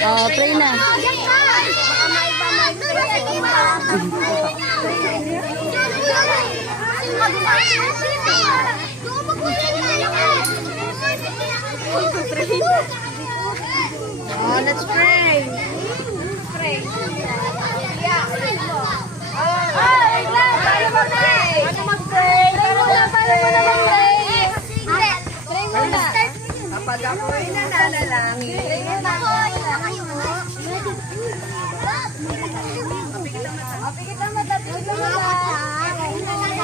Oh, pray na. Oh, let's pray. Pray. Yeah. Tayo mag-pray. Ano mag-pray? Tayo muna mag-pray. Pray muna. Kapag ako'y nananalangin.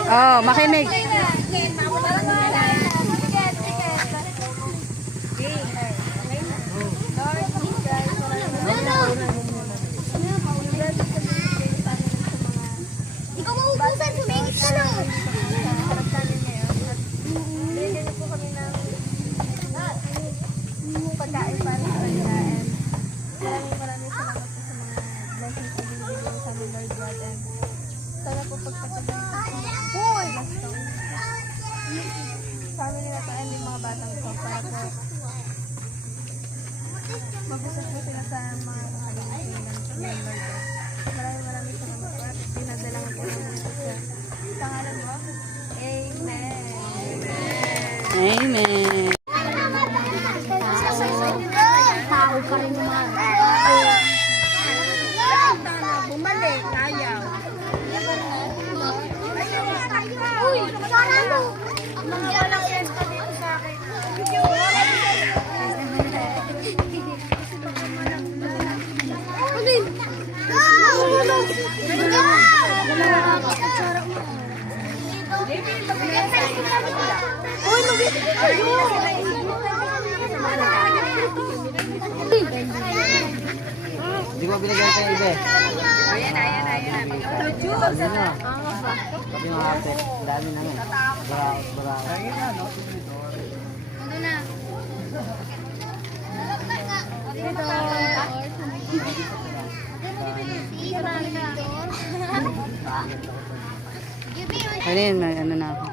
Oh, makinig. Ikaw maubusan, sumingit ka lang. Bigyan niyo po kami ng pagkain para sa kanila. Maraming salamat po sa mga blessings na binibigay sa amin, Lord God. And sana po pagpatuloy family na to and yung mga batang to para po mag-usap po sila sa mga kalimutan ng Lord God. Maraming salamat po at dinadalangan po namin po sa pangalan mo. Amen. Amen. Tao ka rin naman. Bumalik, ayaw. Uy, sana mo. Walang sense pa dito sa akin. Alin? Uy, mag-isip kayo. Hindi ko binigyan kayo ibe. Ayan. Sabi na. Sabi ng ate. Dami na yun. Baraos. Ano na? Ano yun, ano na ako.